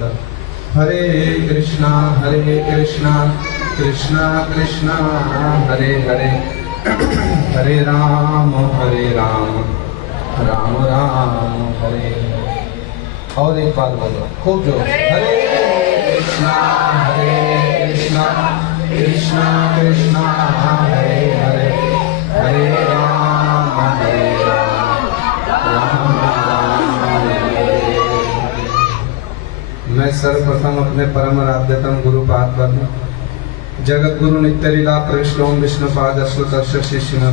अभिनंदन। हरे कृष्णा कृष्णा कृष्णा हरे हरे, हरे राम राम राम हरे हरे। और एक बार बोलो खूब जोर से, हरे कृष्णा कृष्णा कृष्णा हरे हरे, हरे राम राम राम हरे हरे। मैं सर्वप्रथम अपने परम आराध्यतम गुरुपाद पद्म जगत गुरु नित्य लीला प्रविष्ट ओम विष्णुपाद अश्वतस्य शिष्य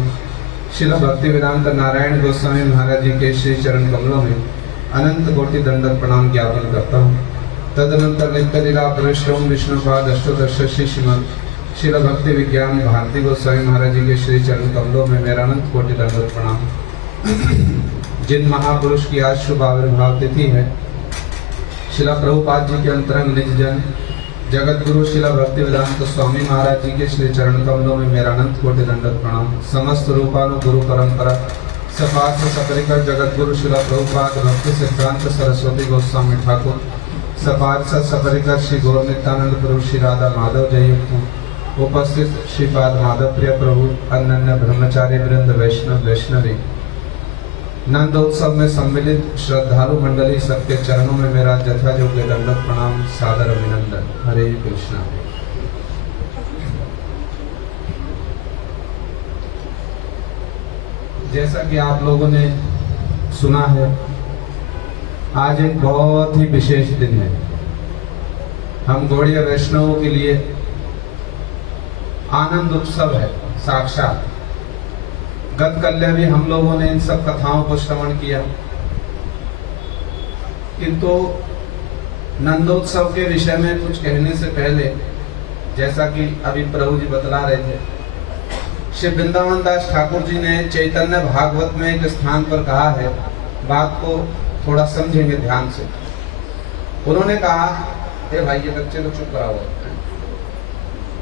शिल भक्ति वेदांत नारायण गोस्वामी महाराज जी के श्री चरण कमलों में अनंत कोटि दंडक प्रणाम ज्ञापन करता हूँ। तदनंतर नित्य लीला प्रविष्ट ओम विष्णुपाद अष्टोदश शिष्य शिल भक्ति विज्ञान भारती गोस्वामी महाराज जी के श्री चरण कमलों में मेरा अनंत कोटि दंडक प्रणाम। जिन महापुरुष की आज शुभ आविर्भाव तिथि है, शिला प्रभुपाद जी के अंतरंग निज जन जगत गुरु शिला भक्ति वेदांत स्वामी महाराज जी के श्री चरण कमलों में मेरा अनंत कोटि दंडक प्रणाम। समस्त रूपानु गुरु परंपरा सपार्थ सपरिकर जगत गुरु शिला प्रभुपाद भक्ति सिद्धांत सरस्वती गोस्वामी ठाकुर सपार्थ सपरिकर श्री गौर नित्यानंद प्रभु श्री राधा माधव जययुक्त उपस्थित श्रीपाद माधव प्रिय प्रभु अनन्य ब्रह्मचारी वृंद वैष्णव वैष्णवी नंदोत्सव में सम्मिलित श्रद्धालु मंडली सबके चरणों में मेरा यथायोग्य दंडक प्रणाम सादर अभिनंदन। हरे कृष्णा। जैसा कि आप लोगों ने सुना है, आज एक बहुत ही विशेष दिन है। हम गौड़ीय वैष्णवों के लिए आनंद उत्सव है साक्षात। गत कल्य भी हम लोगों ने इन सब कथाओं को श्रवण किया, किंतु नंदोत्सव के विषय में कुछ कहने से पहले, जैसा कि अभी प्रभु जी बतला रहे थे, श्री वृंदावन दास ठाकुर जी ने चैतन्य भागवत में एक स्थान पर कहा है, बात को थोड़ा समझेंगे ध्यान से। उन्होंने कहा, ए भाई ये बच्चे तो चुप कराओ।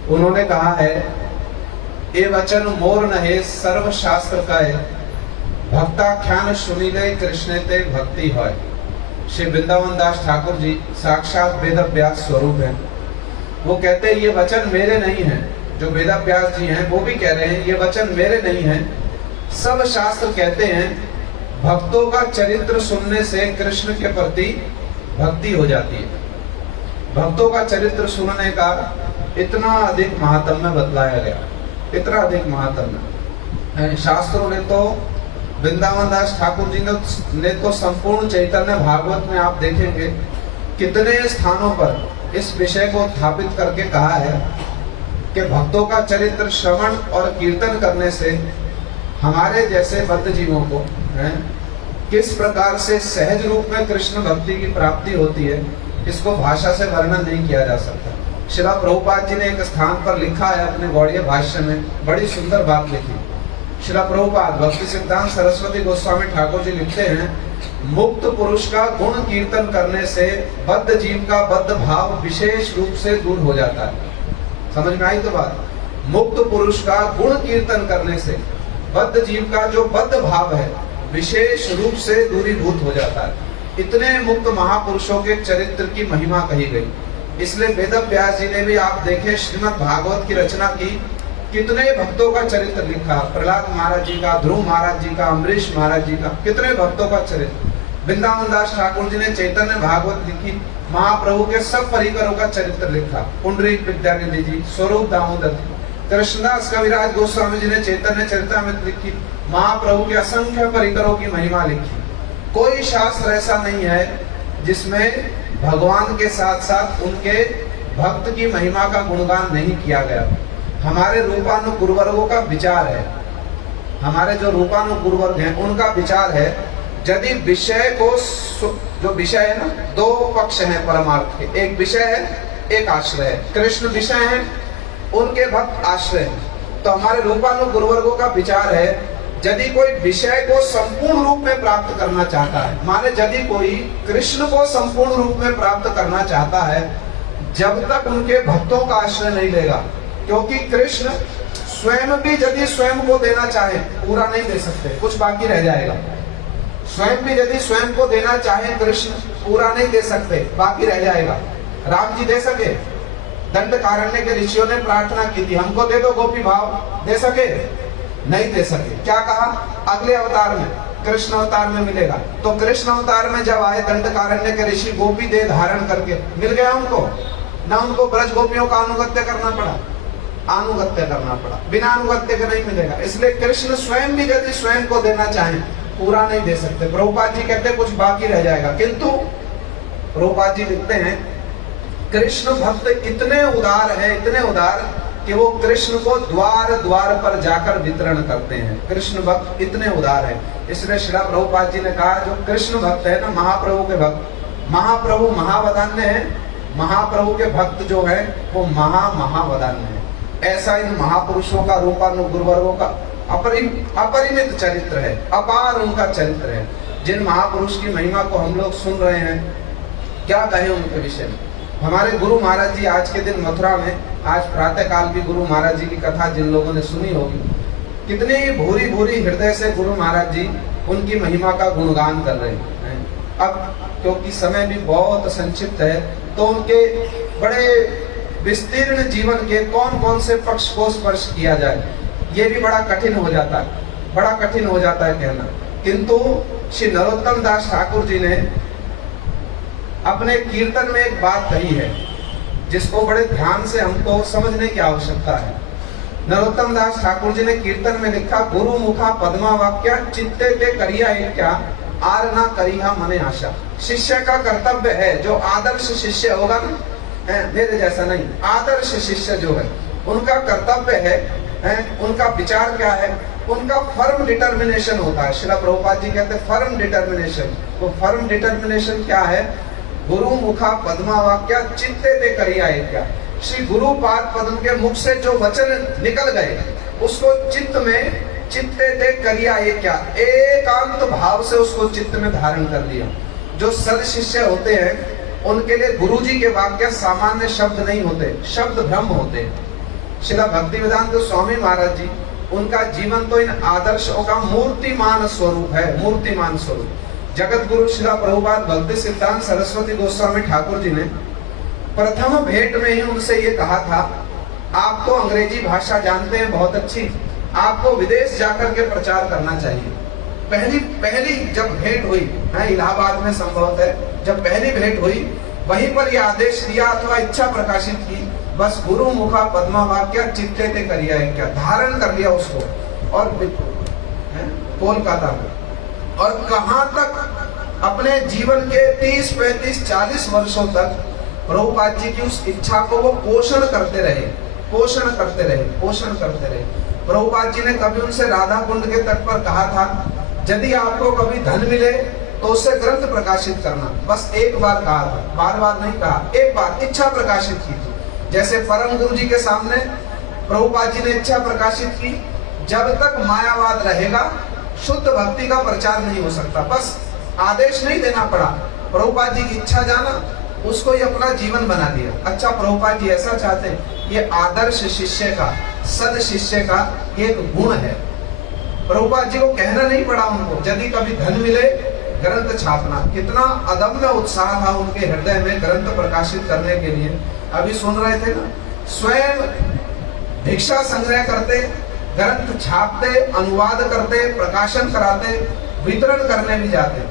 उन्होंने कहा है, ए वचन मोर नहे सर्व शास्त्र कहे, भक्ताख्यान सुनिले कृष्ण ते भक्ति होय। श्री वृंदावन दास ठाकुर जी साक्षात वेद व्यास स्वरूप हैं। वो कहते हैं ये वचन मेरे नहीं हैं, जो वेद व्यास जी हैं वो भी कह रहे हैं ये वचन मेरे नहीं हैं। सब शास्त्र कहते हैं भक्तों का चरित्र सुनने से कृष्ण के प्रति भक्ति हो जाती है। भक्तों का चरित्र सुनने का इतना अधिक महात्म्य बतलाया गया, इतना अधिक महात्म्य। शास्त्रों ने तो वृंदावन दास ठाकुर जी ने तो संपूर्ण चैतन्य भागवत में आप देखेंगे कितने स्थानों पर इस विषय को स्थापित करके कहा है कि भक्तों का चरित्र श्रवण और कीर्तन करने से हमारे जैसे बद्ध जीवों को किस प्रकार से सहज रूप में कृष्ण भक्ति की प्राप्ति होती है, इसको भाषा से वर्णन नहीं किया जा सकता। श्रील प्रभुपाद जी ने एक स्थान पर लिखा है अपने गौड़ीय भाष्य में, बड़ी सुंदर बात लिखी। श्रील प्रभुपाद भक्ति सिद्धांत सरस्वती गोस्वामी ठाकुर जी लिखते हैं, मुक्त पुरुष का गुण कीर्तन करने से बद्ध जीव का बद्ध भाव विशेष रूप से दूर हो जाता है। समझ में आई तो बात? मुक्त पुरुष का गुण कीर्तन करने से बद्ध जीव का जो बद्ध भाव है विशेष रूप से दूरीभूत हो जाता है। इतने मुक्त महापुरुषों के चरित्र की महिमा कही गई। इसलिए वेद व्यास जी ने भी आप देखें श्रीमद् भागवत की रचना की, कितने भक्तों का चरित्र लिखा। प्रहलाद महाराज जी का, ध्रुव महाराज जी का, अम्बरीश महाराज जी का, कितने भक्तों का चरित्र। वृंदावन दास ठाकुर जी ने चैतन्य भागवत लिखी, महाप्रभु के सब परिकरों का चरित्र लिखा। पुंडरीक विद्यानिधि जी, स्वरूप दामोदर जी, कृष्णदास कविराज गोस्वामी जी ने चैतन्य चरितामृत लिखी, महाप्रभु के असंख्य परिकरों की महिमा लिखी। कोई शास्त्र ऐसा नहीं है जिसमें भगवान के साथ साथ उनके भक्त की महिमा का गुणगान नहीं किया गया। हमारे रूपानुगुरुवर्गों का विचार है, हमारे जो रूपानुगुरुवर्ग हैं उनका विचार है, यदि विषय को, जो विषय है ना, दो पक्ष हैं परमार्थ के, एक विषय है एक आश्रय है। कृष्ण विषय है, उनके भक्त आश्रय हैं। तो हमारे रूपानुगुरुवर्गों का विचार है, यदि कोई विषय को संपूर्ण रूप में प्राप्त करना चाहता है, माने यदि कोई कृष्ण को संपूर्ण रूप में प्राप्त करना चाहता है, जब तक उनके भक्तों का आश्रय नहीं लेगा, क्योंकि कृष्ण स्वयं भी यदि स्वयं को देना चाहे पूरा नहीं दे सकते, कुछ बाकी रह जाएगा। स्वयं भी यदि स्वयं को देना चाहे कृष्ण, पूरा नहीं दे सकते, बाकी रह जाएगा। राम जी दे सके? दंडकारण्य के ऋषियों ने प्रार्थना की थी, हमको दे दो गोपी भाव, दे सके? नहीं दे सके। क्या कहा? अगले अवतार में, कृष्ण अवतार में मिलेगा। तो कृष्ण अवतार में जब आए दंडकारण्य के ऋषि, गोपी देह धारण करके मिल गया उनको ना, उनको ब्रज गोपियों का अनुगत्य करना पड़ा, अनुगत्य करना पड़ा, बिना अनुगत्य के नहीं मिलेगा। इसलिए कृष्ण स्वयं भी यदि स्वयं को देना चाहें, पूरा नहीं दे सकते। प्रभुपाद जी कहते कुछ बाकी रह जाएगा, किंतु प्रभुपाद जी लिखते हैं कृष्ण भक्त इतने उदार है, इतने उदार कि वो कृष्ण को द्वार द्वार पर जाकर वितरण करते हैं। कृष्ण भक्त इतने उदार है। इसलिए श्रीला प्रभुपाद जी ने कहा जो कृष्ण भक्त है ना, महाप्रभु के भक्त, महाप्रभु महावदान्य है, महाप्रभु के भक्त जो है वो महावदान्य है। ऐसा इन महापुरुषों का, रूपानु गुरुवर्गों का अपरिमित चरित्र है, अपार उनका चरित्र है। जिन महापुरुष की महिमा को हम लोग सुन रहे हैं, क्या कहें उनके विषय में। हमारे गुरु महाराज जी आज के दिन मथुरा में, आज प्रातः काल भी गुरु महाराज जी की कथा जिन लोगों ने सुनी होगी, कितनी भूरी भूरी हृदय से गुरु महाराज जी उनकी महिमा का गुणगान कर रहे हैं। अब क्योंकि समय भी बहुत संक्षिप्त है, तो उनके बड़े विस्तीर्ण जीवन के कौन कौन से पक्ष को स्पर्श किया जाए, ये भी बड़ा कठिन हो जाता है, बड़ा कठिन हो जाता है कहना। किंतु श्री नरोत्तम दास ठाकुर जी ने अपने कीर्तन में एक बात कही है, जिसको बड़े ध्यान से हमको समझने की आवश्यकता है। नरोत्तम दास ठाकुर जी ने कीर्तन में लिखा, गुरु मुखा पद्मा वाक्या चित्ते ते करिया क्या आर ना करिया मने आशा। शिष्य का कर्तव्य है, जो आदर्श शिष्य होगा ना, मेरे जैसा नहीं, आदर्श शिष्य जो है उनका कर्तव्य है, उनका विचार क्या है, उनका फर्म डिटर्मिनेशन होता है। श्रीला प्रभुपाद जी कहते हैं फर्म डिटर्मिनेशन। वो फर्म डिटर्मिनेशन क्या है? गुरु मुखा पद्मा वाक्या चित्ते ते करिया क्या। श्री गुरुपाद पद्म के मुख से जो वचन निकल गए, उसको चित्त में, चित्ते ते करिया क्या, एकांत भाव से उसको चित्त में धारण कर लिया। जो सद शिष्य होते हैं उनके लिए गुरु जी के वाक्य सामान्य शब्द नहीं होते, शब्द ब्रह्म होते हैं। श्रीला भक्तिवेदांत स्वामी महाराज जी, उनका जीवन तो इन आदर्शों का मूर्तिमान स्वरूप है, मूर्तिमान स्वरूप। जगत गुरु श्रीला प्रभुपाद भक्ति सिद्धांत सरस्वती गोस्वामी ठाकुर जी ने प्रथम भेंट में ही उनसे ये कहा था, आप तो अंग्रेजी भाषा जानते हैं बहुत अच्छी, आपको विदेश जाकर के प्रचार करना चाहिए। पहली जब भेंट हुई, इलाहाबाद में संभवत है, जब पहली भेंट हुई वहीं पर यह आदेश दिया अथवा इच्छा प्रकाशित की, बस गुरु मुखा पद्मा वाक्या चित्ते ते करिया क्या, धारण कर लिया उसको, और कोलकाता में। और कहां तक अपने जीवन के 30, 35, 40 वर्षों तक प्रभुपाद जी की उस इच्छा को वो पोषण करते रहे, पोषण करते रहे, पोषण करते रहे। प्रभुपाद जी ने कभी उनसे राधा कुंड के तट पर कहा था, यदि आपको कभी धन मिले तो उससे ग्रंथ प्रकाशित करना। बस एक बार कहा था, बार बार नहीं कहा, एक बार इच्छा प्रकाशित की थी। जैसे परम गुरु जी के सामने प्रभुपाद जी ने इच्छा प्रकाशित की, जब तक मायावाद रहेगा शुद्ध भक्ति का प्रचार नहीं हो सकता। बस आदेश नहीं देना पड़ा, प्रभुपाद जी की इच्छा जाना, उसको ही अपना जीवन बना दिया। अच्छा, प्रभुपाद जी ऐसा चाहते हैं, ये आदर्श शिष्य का, सद शिष्य का ये एक गुण है। प्रभुपाद जी को कहना नहीं पड़ा उनको, यदि कभी धन मिले ग्रंथ छापना। कितना अदम्य उत्साह था उनके हृदय में ग्रंथ प्रकाशित करने के लिए। अभी सुन रहे थे ना, स्वयं भिक्षा संग्रह करते, ग्रंथ छापते, अनुवाद करते, प्रकाशन कराते, वितरण करने भी जाते।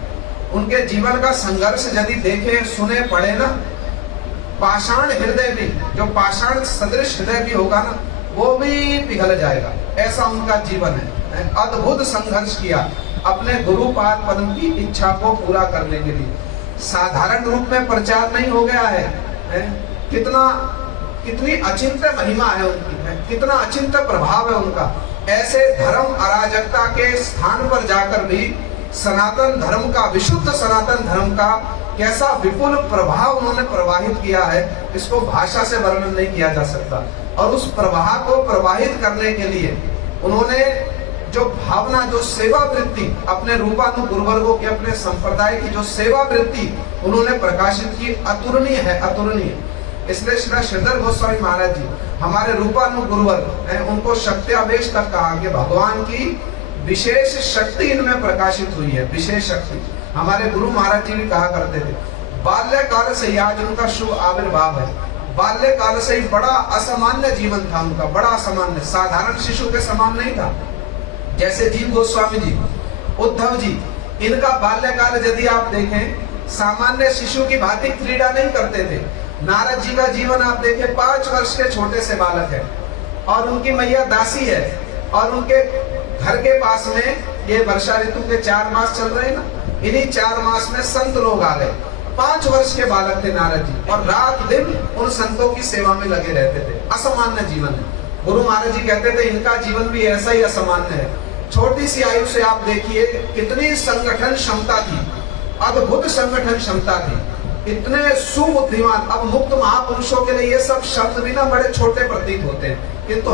उनके जीवन का संघर्ष यदि देखे, सुने, पढ़े ना, पाषाण हृदय भी, जो पाषाण सदृश हृदय भी होगा ना, वो भी पिघल जाएगा। ऐसा उनका जीवन है। अद्भुत संघर्ष किया अपने गुरुपाद पद्म की इच्छा को पूरा करने के लिए। साधारण रूप में प्रचार नहीं हो गया है। कितनी अचिंत्य महिमा है उनकी, कितना अचिंत्य प्रभाव है उनका। ऐसे धर्म अराजकता के स्थान पर जाकर भी सनातन धर्म का, विशुद्ध सनातन धर्म का कैसा विपुल प्रभाव उन्होंने प्रवाहित किया है, इसको भाषा से वर्णन नहीं किया जा सकता। और उस प्रवाह को प्रवाहित करने के लिए उन्होंने जो भावना, जो सेवा वृत्ति, अपने रूपानु गुरुवर्गों के, अपने संप्रदाय की जो सेवा वृत्ति उन्होंने प्रकाशित की, अतुलनीय है, अतुलनीय। इसलिए श्री श्रीधर गोस्वामी महाराज जी, हमारे रूपानु गुरुवर्ग, उनको शक्त्यावेश तक कहा कि भगवान की विशेष शक्ति इनमें प्रकाशित हुई है, विशेष शक्ति। हमारे गुरु महाराज जी भी कहा करते थे, बाल्यकाल से ही आज उनका शुभ आविर्भाव है। बाल्यकाल से ही बड़ा असामान्य जीवन था उनका, बड़ा असामान्य, साधारण शिशु के समान नहीं था। जैसे जीव गोस्वामी जी, उद्धव जी, इनका बाल्यकाल यदि आप देखें सामान्य शिशु की भांति क्रीड़ा नहीं करते थे। नारद जी का जीवन आप देखें, 5 वर्ष के छोटे से बालक है और उनकी मैया दासी है और उनके घर के पास में ये वर्षा ऋतु के 4 मास चल रहे हैं ना, इन्हीं 4 मास में संत लोग आ गए। 5 वर्ष के बालक थे नारद जी और रात दिन उन संतों की सेवा में लगे रहते थे। असामान्य जीवन है। गुरु महाराज जी कहते थे इनका जीवन भी ऐसा ही असामान्य है। छोटी सी आयु से आप देखिए कितनी संगठन क्षमता थी, अद्भुत संगठन क्षमता थी, इतने सुबुद्धिमान। अब मुक्त महापुरुषों के लिए ये सब शब्द भी ना बड़े छोटे प्रतीत होते हैं, किंतु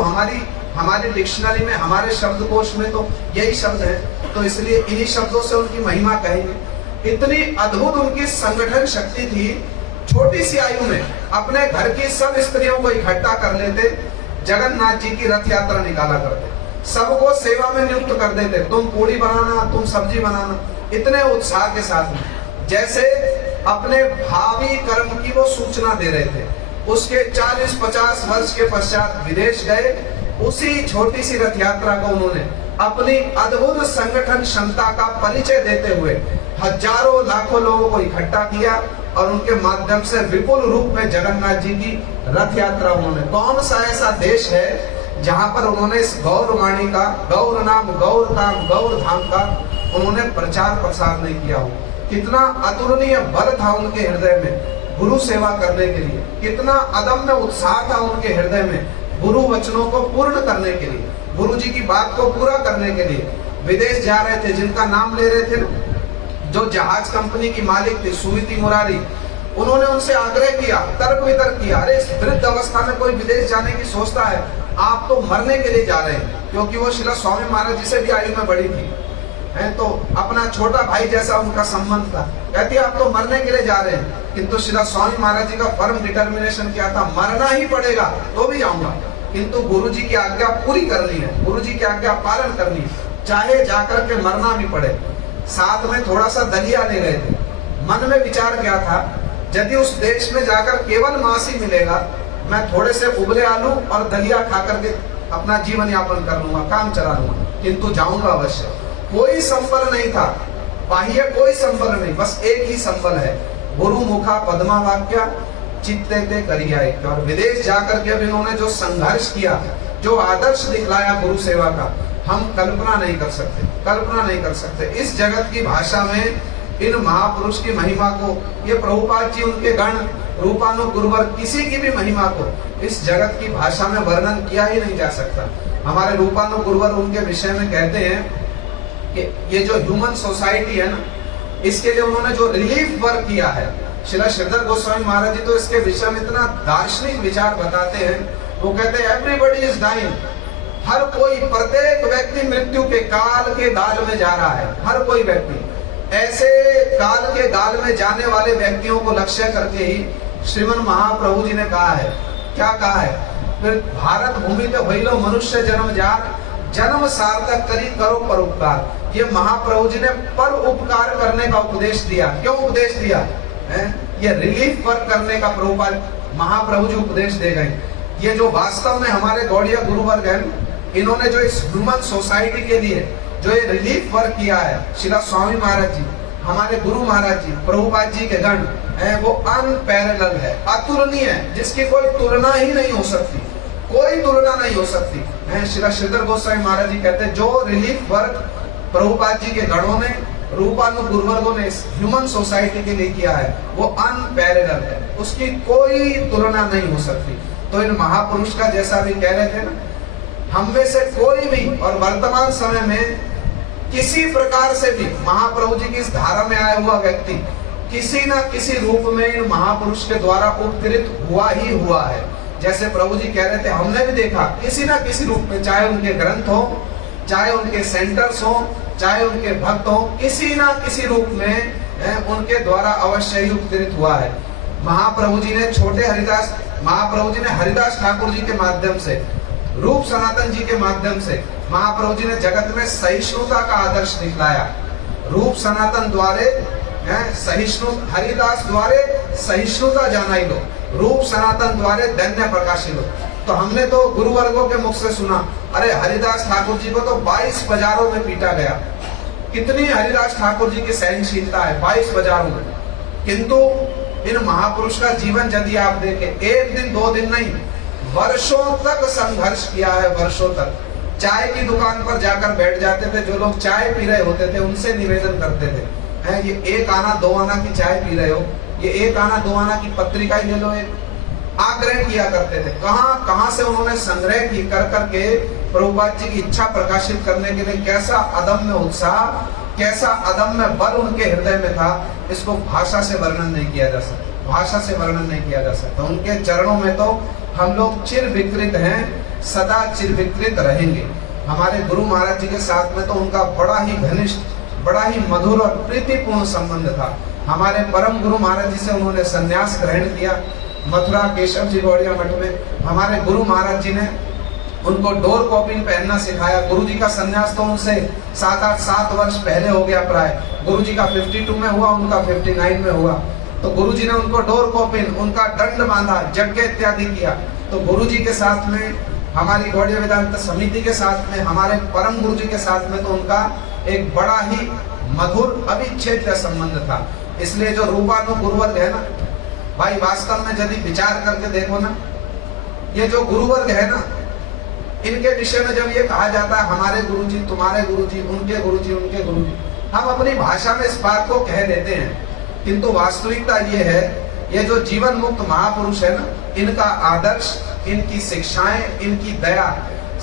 हमारी डिक्शनरी में, हमारे शब्दकोश में तो यही शब्द है, तो इसलिए इन्हीं शब्दों से उनकी महिमा कहेंगे। इतनी अद्भुत उनकी संगठन शक्ति थी। छोटी सी आयु में अपने घर की सब स्त्रियों को इकट्ठा कर लेते, जगन्नाथ जी की रथ यात्रा निकाला करते, सबको सेवा में नियुक्त कर देते, तुम पूड़ी बनाना, तुम सब्जी बनाना, इतने उत्साह के साथ में, जैसे अपने भावी कर्म की वो सूचना दे रहे थे। उसके 40-50 वर्ष के पश्चात विदेश गए। उसी छोटी सी रथ यात्रा को उन्होंने अपनी अद्भुत संगठन क्षमता का परिचय देते हुए हजारों लाखों लोगों को इकट्ठा किया और उनके माध्यम से विपुल रूप में जगन्नाथ जी की रथ यात्रा उन्होंने। कौन सा ऐसा देश है जहां पर उन्होंने इस गौरवाणी का, गौर नाम, गौर धाम, गौर धाम का उन्होंने प्रचार प्रसार नहीं किया हो। कितना अतुलनीय बल था उनके हृदय में गुरु सेवा करने के लिए, कितना अदम्य उत्साह था उनके हृदय में गुरु वचनों को पूर्ण करने के लिए, गुरु जी की बात को पूरा करने के लिए। विदेश जा रहे थे, जिनका नाम ले रहे थे, जो जहाज कंपनी की मालिक थी सुमिति मुरारी, उन्होंने उनसे आग्रह किया, तर्क वितर्क किया, अरे इस वृद्ध अवस्था में कोई विदेश जाने की सोचता है, आप तो मरने के लिए जा रहे हैं। क्योंकि वो शिला स्वामी महाराज जी से भी आयु में बड़ी थी, है तो अपना छोटा भाई जैसा उनका संबंध था। कहती आप तो मरने के लिए जा रहे हैं, किंतु शिला स्वामी महाराज जी का फर्म डिटर्मिनेशन क्या था, मरना ही पड़ेगा तो भी जाऊंगा, किंतु गुरु जी की आज्ञा पूरी करनी है, गुरु जी की आज्ञा पालन करनी है, चाहे जाकर के मरना भी पड़े। साथ में थोड़ा सा दलिया ले गए थे। मन में विचार क्या था, यदि उस देश में जाकर केवल मांस ही मिलेगा, मैं थोड़े से उबले आलू और दलिया खा करके अपना जीवन यापन कर लूंगा, काम चला लूंगा, किंतु जाऊंगा अवश्य। कोई संबल नहीं था, बाह्य कोई संबल नहीं, बस एक ही संबल है, गुरु मुखा पद्मा वाक्या चित्ते ते करिया। और विदेश जाकर के अब इन्होंने जो संघर्ष किया, जो आदर्श दिखलाया गुरु सेवा का, हम कल्पना नहीं कर सकते, कल्पना नहीं कर सकते। इस जगत की भाषा में इन महापुरुष की महिमा को, ये प्रभुपाद जी, उनके गण, रूपानुगुरुवर, किसी की भी महिमा को इस जगत की भाषा में वर्णन किया ही नहीं जा सकता। हमारे रूपानुगुरुवर उनके विषय में कहते हैं कि ये जो ह्यूमन सोसाइटी है ना, इसके लिए उन्होंने जो रिलीफ वर्क किया है, श्रीला श्रीधर गोस्वामी महाराज जी तो इसके विषय में इतना दार्शनिक विचार बताते हैं। वो कहते हैं एवरीबॉडी इज डाइंग, हर कोई, प्रत्येक व्यक्ति मृत्यु के काल के गाल में जा रहा है, हर कोई व्यक्ति। ऐसे काल के गाल में जाने वाले व्यक्तियों को लक्ष्य करके ही श्रीमन महाप्रभु जी ने कहा है, क्या कहा है, फिर भारत भूमि पे भइलो मनुष्य जन्म जात, जन्म सार्थक करी करो परोपकार। ये महाप्रभु जी ने पर उपकार करने का उपदेश दिया। क्यों उपदेश दिया है? ये रिलीफ वर्क करने का प्रभुपाद महाप्रभु जी उपदेश दे गए। ये जो वास्तव में हमारे गौड़िया गुरुवर्ग है, इन्होंने जो इस ह्यूमन सोसाइटी के लिए जो ये रिलीफ वर्क किया है, श्रीला स्वामी महाराज जी, हमारे गुरु महाराज जी, प्रभुपाद जी के गण है, वो अनपैरेलल है, अतुलनीय है, जिसकी कोई तुलना ही नहीं हो सकती, कोई तुलना नहीं हो सकती है। श्रीला श्रीधर गोस्वामी महाराज जी कहते हैं, जो रिलीफ वर्क प्रभुपाद जी के गणों ने, रूपानुगुरुवर्गों ने इस ह्यूमन सोसाइटी के लिए किया है, वो अनपैरेलल है, उसकी कोई तुलना नहीं हो सकती। तो इन महापुरुष का, जैसा भी कह रहे थे ना, हम में से कोई भी, और वर्तमान समय में किसी प्रकार से भी महाप्रभु जी की इस धारा में आया हुआ व्यक्ति किसी न किसी रूप में इन महापुरुष के द्वारा उपकृत हुआ ही हुआ है। जैसे प्रभु जी कह रहे थे, हमने भी देखा किसी न किसी रूप में, चाहे उनके ग्रंथ हो, चाहे उनके सेंटर्स हो, चाहे उनके भक्त हो, किसी न किसी रूप में उनके द्वारा अवश्य ही उपकृत हुआ है। महाप्रभु जी ने महाप्रभु जी ने हरिदास ठाकुर जी के माध्यम से, रूप सनातन जी के माध्यम से, महाप्रभु जी ने जगत में सहिष्णुता का आदर्श दिखलाया। रूप सनातन द्वारे सहिष्णु, हरिदास द्वारे सहिष्णुता जानाई लो, रूप सनातन द्वारे दैन्य प्रकाशी लो। तो हमने तो गुरुवर्गों के मुख से सुना, अरे हरिदास ठाकुर जी को तो 22 बाजारों में पीटा गया। कितनी हरिदास ठाकुर जी की सहनशीलता है 22 बाजारों में। किंतु इन महापुरुष का जीवन यदि आप देखें, एक दिन 2 दिन नहीं, वर्षों तक संघर्ष किया है, वर्षों तक। चाय की दुकान पर जाकर बैठ जाते थे, जो लोग चाय पी रहे होते थे उनसे निवेदन करते थे, है ये 1 आना 2 आना की चाय पी रहे हो, ये 1 आना 2 आना की पत्रिका ही ले लो। एक आग्रह किया करते थे। कहां से उन्होंने संग्रह की कर करके प्रभुपाद जी की इच्छा प्रकाशित करने के लिए कैसा अदम्य उत्साह, कैसा अदम्य बल उनके हृदय में था, इसको भाषा से वर्णन नहीं किया जा सकता, भाषा से वर्णन नहीं किया जा सकता। उनके चरणों में तो हम लोग चिर विकृत हैं, सदा चिर विकृत रहेंगे। हमारे गुरु महाराज जी के साथ में तो उनका बड़ा ही घनिष्ठ, बड़ा ही मधुर और प्रीतिपूर्ण संबंध था। हमारे परम गुरु महाराज जी से उन्होंने संन्यास ग्रहण किया मथुरा केशव जी गौड़िया मठ में। हमारे गुरु महाराज जी ने उनको डोर कॉपिन पहनना सिखाया। गुरु जी का संन्यास तो उनसे 7 वर्ष पहले हो गया प्राय। गुरु जी का 52 में हुआ, उनका 59 में हुआ। तो गुरु जी ने उनको डोर कॉपिन, उनका दंड बांधा, यज्ञ इत्यादि किया। तो गुरु जी के साथ में, हमारी गौड़िया वेदांत समिति के साथ में, हमारे परम गुरु जी के साथ में तो उनका एक बड़ा ही मधुर अविच्छेद्य संबंध था। इसलिए जो रूपानु गुरुवर्ग है ना भाई, वास्तव में यदि विचार करके देखो ना, ये जो गुरुवर्ग है ना, इनके विषय में जब ये कहा जाता है हमारे गुरुजी, तुम्हारे गुरुजी, उनके गुरुजी, उनके गुरुजी, हम अपनी भाषा में इस बात को कह देते हैं, किंतु वास्तविकता ये है, ये जो जीवन मुक्त महापुरुष है ना, इनका आदर्श, इनकी शिक्षाएं, इनकी दया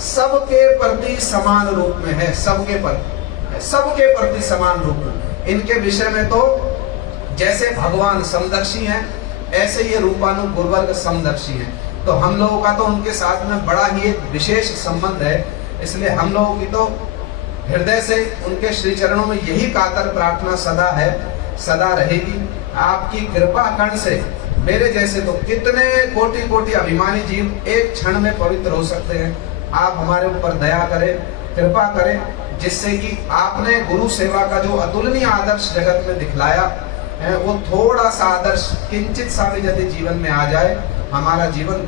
सबके प्रति समान रूप में है, सबके प्रति समान रूप में। इनके विषय में तो जैसे भगवान समदर्शी हैं, ऐसे ये रूपानु गुरुवर्ग समदर्शी हैं। तो हम लोगों का तो उनके साथ में बड़ा ही एक विशेष संबंध है। इसलिए हम लोगों की तो हृदय से उनके श्री चरणों में यही कातर प्रार्थना सदा है, सदा रहेगी। आपकी कृपा कण से मेरे जैसे तो कितने कोटि कोटि अभिमानी जीव एक क्षण में पवित्र हो सकते हैं। आप हमारे ऊपर दया करें, कृपा करें, जिससे कि आपने गुरु सेवा का जो अतुलनीय आदर्श जगत में दिखलाया है, वो थोड़ा सा आदर्श किंचित सा भी यदि जीवन में आ जाए, हमारा जीवन